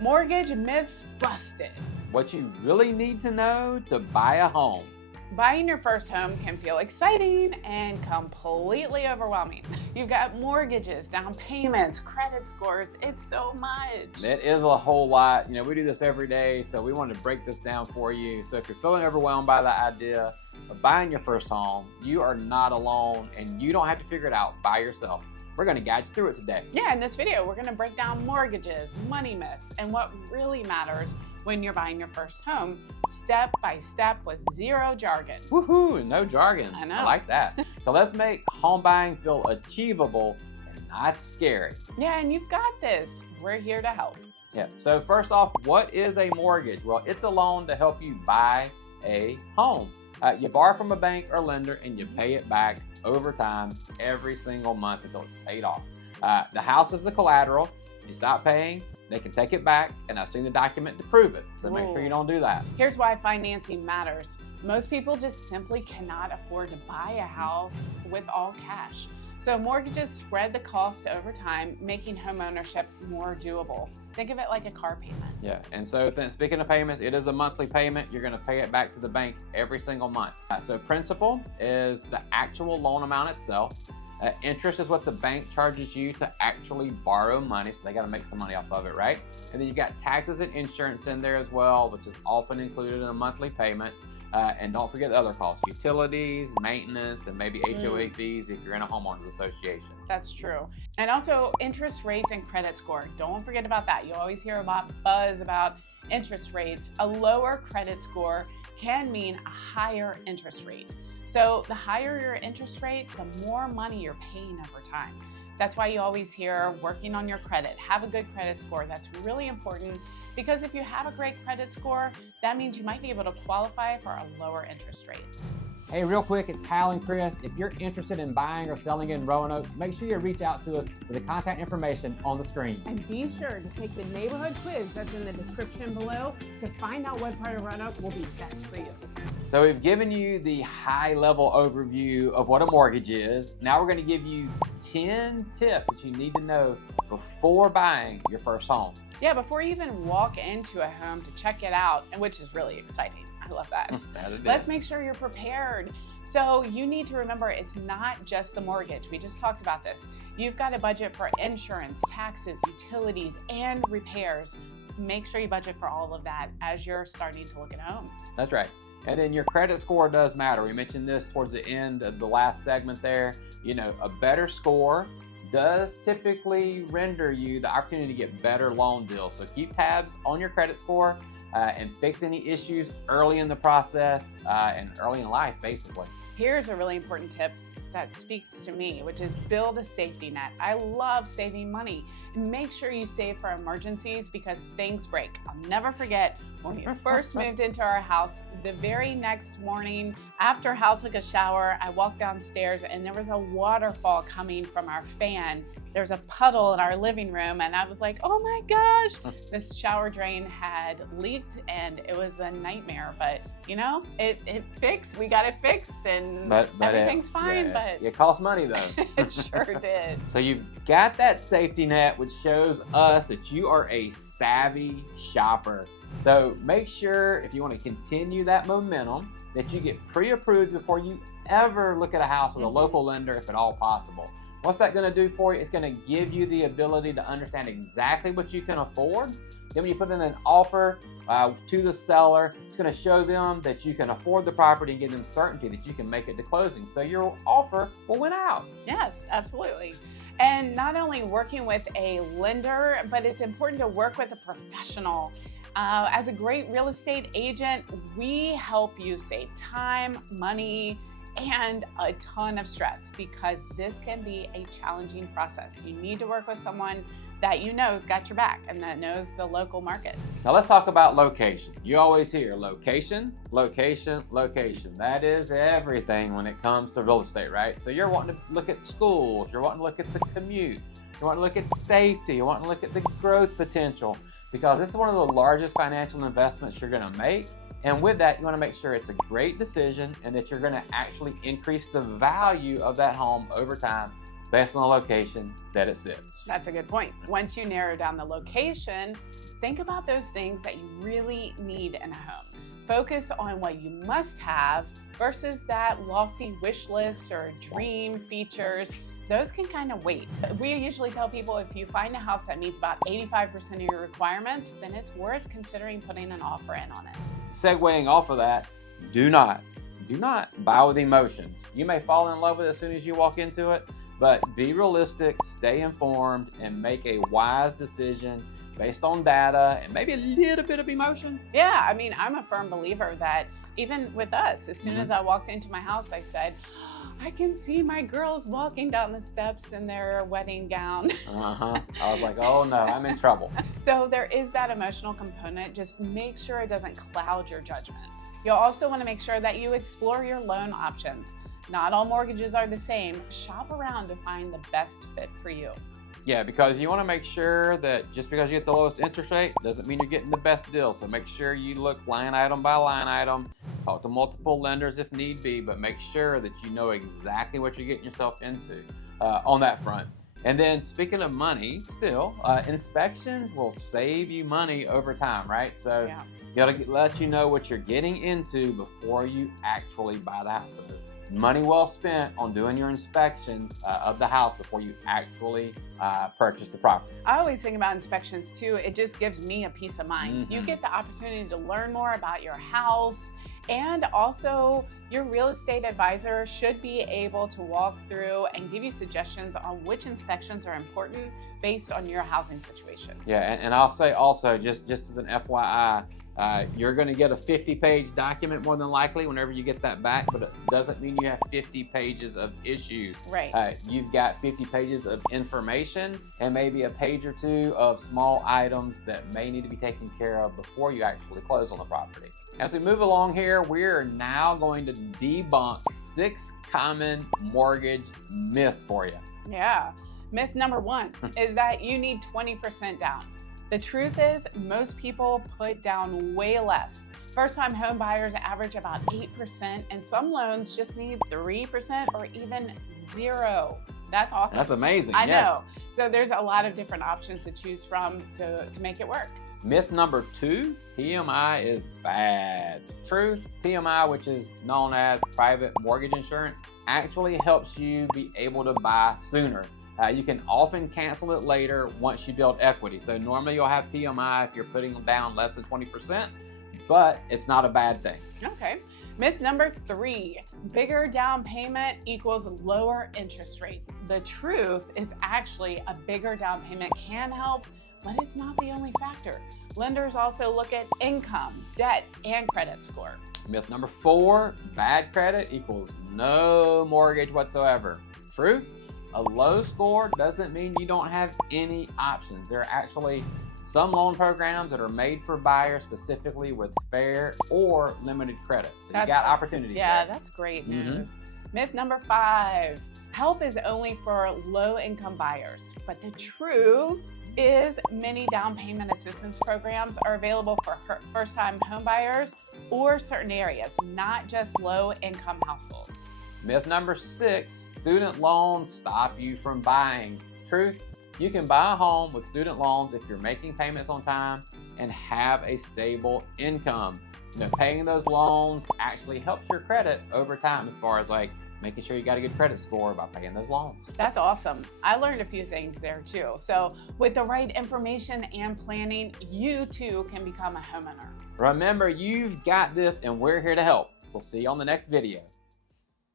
Mortgage myths busted. What you really need to know to buy a home. Buying your first home can feel exciting and completely overwhelming. You've got mortgages, down payments, credit scores. It's so much. It is a whole lot. We do this every day, so we wanted to break this down for you. So if you're feeling overwhelmed by the idea of buying your first home, you are not alone, and you don't have to figure it out by yourself. We're going to guide you through it today. Yeah, in this video, we're going to break down mortgages, money myths, and what really matters when you're buying your first home, step by step with zero jargon. Woohoo, no jargon. I know. I like that. So let's make home buying feel achievable and not scary. Yeah, and you've got this. We're here to help. Yeah, so first off, what is a mortgage? Well, it's a loan to help you buy a home. You borrow from a bank or lender and you pay it back over time every single month until it's paid off. The house is the collateral. If you stop paying, they can take it back, and I've seen the document to prove it, so make sure you don't do that. Here's why financing matters. Most people just simply cannot afford to buy a house with all cash. So mortgages spread the cost over time, making home ownership more doable. Think of it like a car payment. Yeah, and so speaking of payments, it is a monthly payment. You're going to pay it back to the bank every single month. So principal is the actual loan amount itself. Interest is what the bank charges you to actually borrow money, so they got to make some money off of it, right? And then you've got taxes and insurance in there as well, which is often included in a monthly payment. And don't forget the other costs, utilities, maintenance, and maybe HOA fees if you're in a homeowners association. That's true. And also interest rates and credit score. Don't forget about that. You always hear about buzz about interest rates. A lower credit score can mean a higher interest rate. So the higher your interest rate, the more money you're paying over time. That's why you always hear working on your credit. Have a good credit score. That's really important because if you have a great credit score, that means you might be able to qualify for a lower interest rate. Hey, real quick, it's Hal and Kris. If you're interested in buying or selling in Roanoke, make sure you reach out to us with the contact information on the screen. And be sure to take the neighborhood quiz that's in the description below to find out what part of Roanoke will be best for you. So we've given you the high-level overview of what a mortgage is. Now we're going to give you 10 tips that you need to know before buying your first home. Yeah, before you even walk into a home to check it out, which is really exciting. I love that. Let's make sure you're prepared. So you need to remember it's not just the mortgage. We just talked about this. You've got a budget for insurance, taxes, utilities, and repairs. Make sure you budget for all of that as you're starting to look at homes. That's right. And then your credit score does matter. We mentioned this towards the end of the last segment there. A better score does typically render you the opportunity to get better loan deals. So keep tabs on your credit score and fix any issues early in the process and early in life, basically. Here's a really important tip that speaks to me, which is build a safety net. I love saving money. Make sure you save for emergencies because things break. I'll never forget when we first moved into our house, the very next morning after Hal took a shower, I walked downstairs and there was a waterfall coming from our fan. There's a puddle in our living room and I was like, oh my gosh, this shower drain had leaked and it was a nightmare, but it fixed, we got it fixed and everything's fine, but it costs money though. It sure did. So you've got that safety net, which shows us that you are a savvy shopper. So make sure if you want to continue that momentum that you get pre-approved before you ever look at a house with a local lender if at all possible. What's that going to do for you? It's going to give you the ability to understand exactly what you can afford. Then when you put in an offer to the seller, it's going to show them that you can afford the property and give them certainty that you can make it to closing. So your offer will win out. Yes, absolutely. And not only working with a lender, but it's important to work with a professional. As a great real estate agent, we help you save time, money, and a ton of stress because this can be a challenging process. You need to work with someone that has got your back and that knows the local market. Now let's talk about location. You always hear location, location, location. That is everything when it comes to real estate, right? So you're wanting to look at schools, you're wanting to look at the commute, you want to look at safety, you want to look at the growth potential because this is one of the largest financial investments you're going to make. And with that, you want to make sure it's a great decision and that you're going to actually increase the value of that home over time based on the location that it sits. That's a good point. Once you narrow down the location, think about those things that you really need in a home. Focus on what you must have versus that lofty wish list or dream features. Those can kind of wait. We usually tell people if you find a house that meets about 85% of your requirements, then it's worth considering putting an offer in on it. Segueing off of that, do not buy with emotions. You may fall in love with it as soon as you walk into it, but be realistic, stay informed, and make a wise decision based on data and maybe a little bit of emotion. Yeah, I mean, I'm a firm believer that even with us, as soon as I walked into my house, I said, I can see my girls walking down the steps in their wedding gown. I was like, oh no, I'm in trouble. So there is that emotional component. Just make sure it doesn't cloud your judgment. You'll also want to make sure that you explore your loan options. Not all mortgages are the same. Shop around to find the best fit for you. Yeah, because you want to make sure that just because you get the lowest interest rate doesn't mean you're getting the best deal. So make sure you look line item by line item, talk to multiple lenders if need be, but make sure that you know exactly what you're getting yourself into on that front. And then speaking of money, still, inspections will save you money over time, right? So you gotta let you know what you're getting into before you actually buy the house. So money well spent on doing your inspections of the house before you actually purchase the property. I always think about inspections too. It just gives me a peace of mind. You get the opportunity to learn more about your house, and also your real estate advisor should be able to walk through and give you suggestions on which inspections are important based on your housing situation. Yeah, and I'll say also, just as an FYI, you're going to get a 50-page document more than likely whenever you get that back, but it doesn't mean you have 50 pages of issues. Right. You've got 50 pages of information and maybe a page or two of small items that may need to be taken care of before you actually close on the property. As we move along here, we're now going to debunk 6 common mortgage myths for you. Yeah. Myth number 1 is that you need 20% down. The truth is, most people put down way less. First-time home buyers average about 8%, and some loans just need 3% or even 0. That's awesome. That's amazing. I know. So there's a lot of different options to choose from to make it work. Myth number 2, PMI is bad. Truth, PMI, which is known as private mortgage insurance, actually helps you be able to buy sooner. You can often cancel it later once you build equity. So normally you'll have PMI if you're putting down less than 20%, but it's not a bad thing. Okay. Myth number 3, bigger down payment equals lower interest rate. The truth is actually a bigger down payment can help, but it's not the only factor. Lenders also look at income, debt, and credit score. Myth number 4, bad credit equals no mortgage whatsoever. Truth, a low score doesn't mean you don't have any options. There are actually some loan programs that are made for buyers specifically with fair or limited credit. So you got opportunities. Yeah, that's great news. Myth number 5, help is only for low-income buyers. But the truth is many down payment assistance programs are available for first-time home buyers or certain areas, not just low-income households. Myth number 6, student loans stop you from buying. Truth, you can buy a home with student loans if you're making payments on time and have a stable income. You know, paying those loans actually helps your credit over time as far as like making sure you got a good credit score by paying those loans. That's awesome. I learned a few things there too. So with the right information and planning, you too can become a homeowner. Remember, you've got this and we're here to help. We'll see you on the next video.